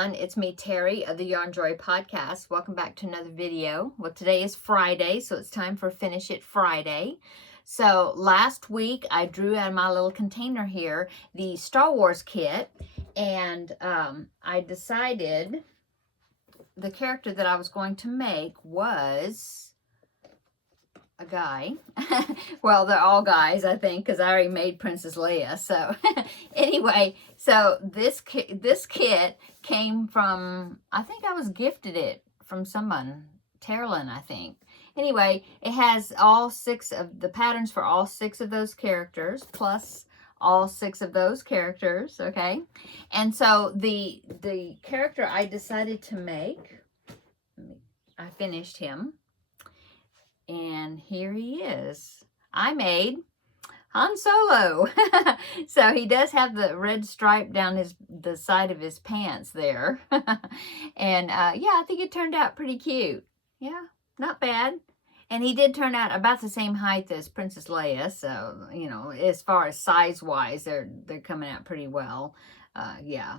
everyone, it's me, Terry of the Yarn Joy Podcast. Welcome back to another video. Well, today is Friday, so it's time for Finish It Friday. So last week I drew out of my little container here the Star Wars kit, and I decided the character that I was going to make was a guy. Well, they're all guys, I think, because I already made Princess Leia. So anyway, so this kit came from, I think I was gifted it from someone, Terlin, I think. Anyway, it has all 6 of the patterns for all 6 of those characters, plus all 6 of those characters, okay? And so the character I decided to make, I finished him. And here he is. I made Han Solo. So he does have the red stripe down the side of his pants there. And yeah, I think it turned out pretty cute. Yeah, not bad. And he did turn out about the same height as Princess Leia. So, you know, as far as size-wise, they're coming out pretty well. Yeah.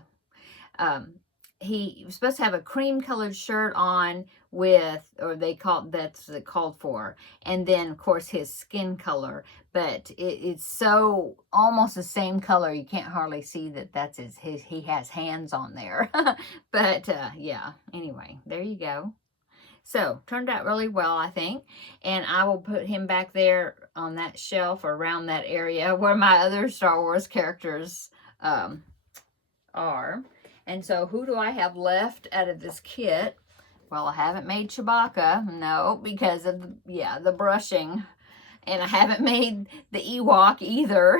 He was supposed to have a cream colored shirt on with, or that's what it called for. And then of course his skin color, but it's so almost the same color. You can't hardly see that that's he has hands on there. But yeah, anyway, there you go. So turned out really well, I think. And I will put him back there on that shelf or around that area where my other Star Wars characters are. And so who do I have left out of this kit? Well, I haven't made Chewbacca, no, because of the brushing. And I haven't made the Ewok either.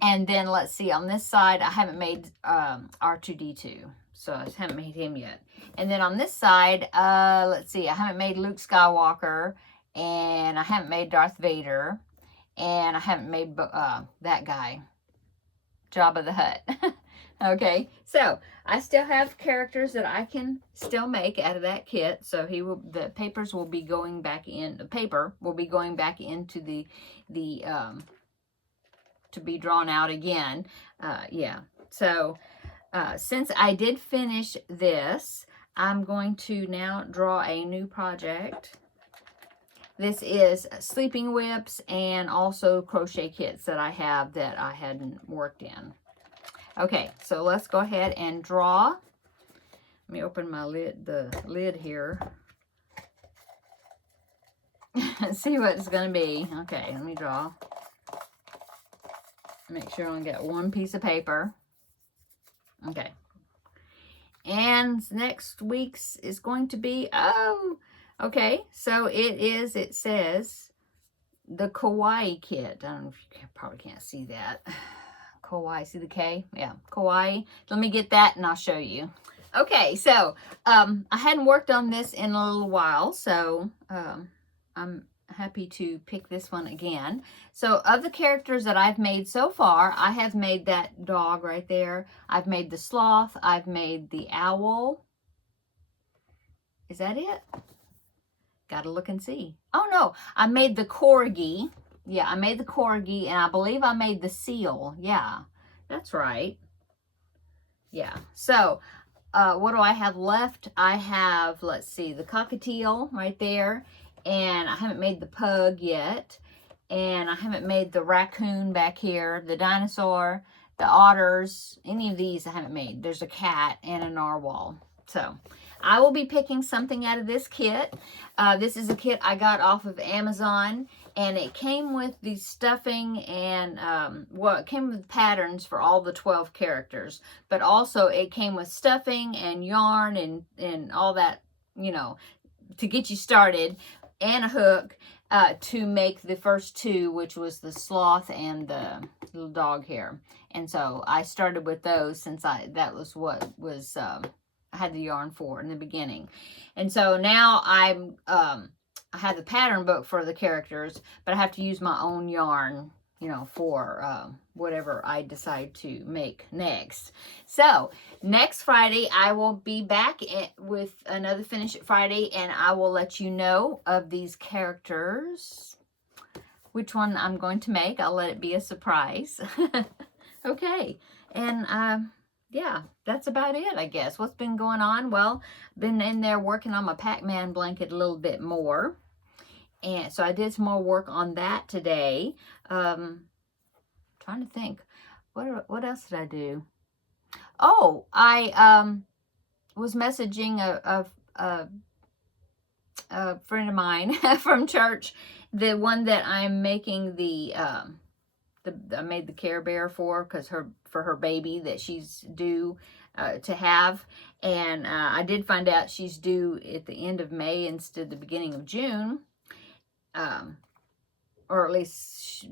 And then let's see, on this side, I haven't made R2-D2. So I haven't made him yet. And then on this side, let's see, I haven't made Luke Skywalker. And I haven't made Darth Vader. And I haven't made that guy, Jabba the Hutt. Okay, so I still have characters that I can still make out of that kit. So the papers will be going back in. The paper will be going back into the to be drawn out again. Yeah. So since I did finish this, I'm going to now draw a new project. This is sleeping whips and also crochet kits that I have that I hadn't worked in. Okay, so let's go ahead and draw. Let me open the lid here. See what it's going to be. Okay, let me draw. Make sure I only got one piece of paper. Okay. And next week's is going to be, okay, so it says the Kawaii kit. I don't know if you probably can't see that. Kawaii, see the K? Yeah, Kawaii. Let me get that and I'll show you. Okay, so I hadn't worked on this in a little while, so I'm happy to pick this one again. So of the characters that I've made so far, I have made that dog right there. I've made the sloth. I've made the owl. Is that it? Gotta look and see. Oh no, I made the corgi. Yeah, I made the corgi, and I believe I made the seal. Yeah, that's right. Yeah, so what do I have left? I have, let's see, the cockatiel right there, and I haven't made the pug yet, and I haven't made the raccoon back here, the dinosaur, the otters, any of these I haven't made. There's a cat and a narwhal. So I will be picking something out of this kit. This is a kit I got off of Amazon. And it came with the stuffing and, well, it came with patterns for all the 12 characters. But also it came with stuffing and yarn and all that, you know, to get you started. And a hook to make the first 2, which was the sloth and the little dog hair. And so I started with those since that was what was, I had the yarn for in the beginning. And so now I have the pattern book for the characters, but I have to use my own yarn, you know, for whatever I decide to make next. So next Friday, I will be back with another Finish It Friday, and I will let you know of these characters, which one I'm going to make. I'll let it be a surprise. Okay, and yeah, that's about it, I guess. What's been going on? Well, been in there working on my Pac-Man blanket a little bit more. And so I did some more work on that today. Trying to think. What else did I do? Oh, I was messaging a friend of mine from church, the one that I'm making I made the Care Bear for, because for her baby that she's due to have. And I did find out she's due at the end of May instead of the beginning of June. Or at least,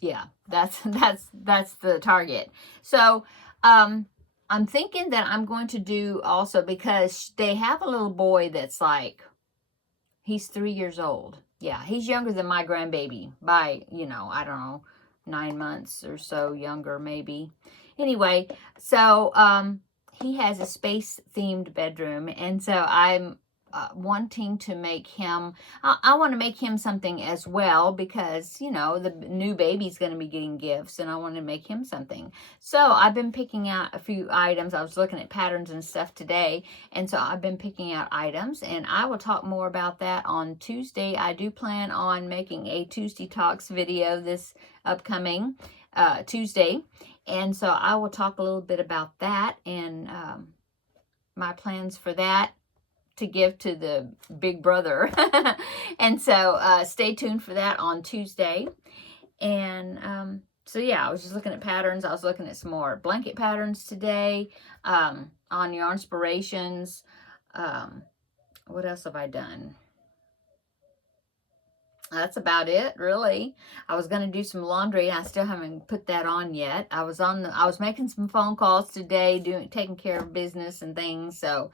yeah, that's the target. So I'm thinking that I'm going to do also, because they have a little boy that's like, he's 3 years old. Yeah, he's younger than my grandbaby by, I don't know, 9 months or so younger maybe. Anyway, so he has a space-themed bedroom, and so I'm wanting to make him, I want to make him something as well, because, the new baby's going to be getting gifts, and I want to make him something. So I've been picking out a few items. I was looking at patterns and stuff today, and so I've been picking out items, and I will talk more about that on Tuesday. I do plan on making a Tuesday Talks video this upcoming Tuesday, and so I will talk a little bit about that and my plans for that to give to the big brother. And so stay tuned for that on Tuesday. And so yeah, I was just looking at patterns. I was looking at some more blanket patterns today on Yarnspirations. What else have I done? That's about it, really. I was going to do some laundry, and I still haven't put that on yet. I was making some phone calls today, taking care of business and things. So,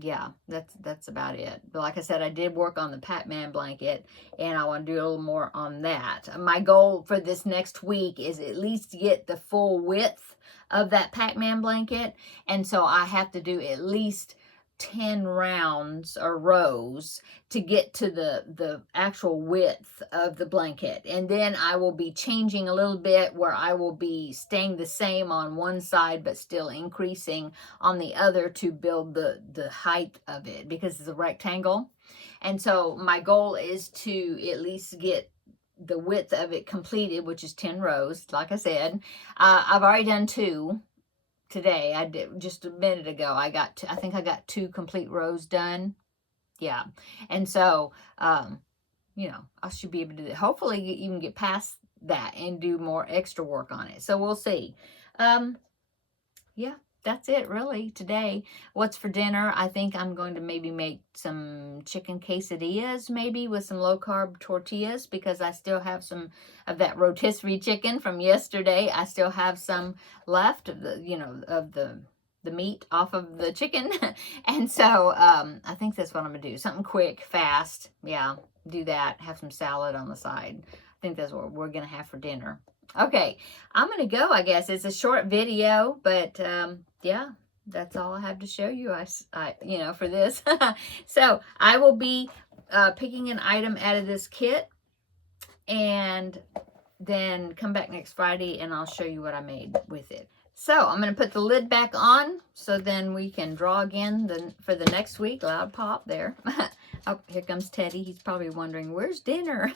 yeah, that's about it. But like I said, I did work on the Pac-Man blanket, and I want to do a little more on that. My goal for this next week is at least to get the full width of that Pac-Man blanket, and so I have to do at least 10 rounds or rows to get to the actual width of the blanket. And then I will be changing a little bit, where I will be staying the same on one side but still increasing on the other to build the height of it, because it's a rectangle. And so my goal is to at least get the width of it completed, which is 10 rows. Like I said, I've already done 2 today. I did just a minute ago. I think I got 2 complete rows done. Yeah. And so, I should be able to hopefully even get past that and do more extra work on it. So we'll see. Yeah, that's it really today. What's for dinner? I think I'm going to maybe make some chicken quesadillas, maybe with some low carb tortillas, because I still have some of that rotisserie chicken from yesterday. I still have some left of the meat off of the chicken. And so I think that's what I'm gonna do. Something quick, fast. Yeah, do that. Have some salad on the side. I think that's what we're gonna have for dinner. Okay, I'm going to go, I guess. It's a short video, but yeah, that's all I have to show you, for this. So I will be picking an item out of this kit, and then come back next Friday and I'll show you what I made with it. So I'm going to put the lid back on, so then we can draw again for the next week. Loud pop there. Oh, here comes Teddy. He's probably wondering, where's dinner?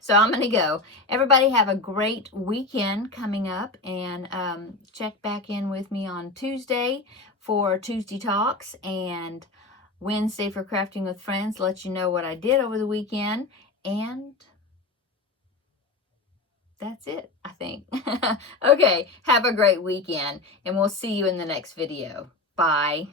So I'm going to go. Everybody have a great weekend coming up, and check back in with me on Tuesday for Tuesday Talks, and Wednesday for Crafting with Friends. Let you know what I did over the weekend, and that's it, I think. Okay, have a great weekend, and we'll see you in the next video. Bye.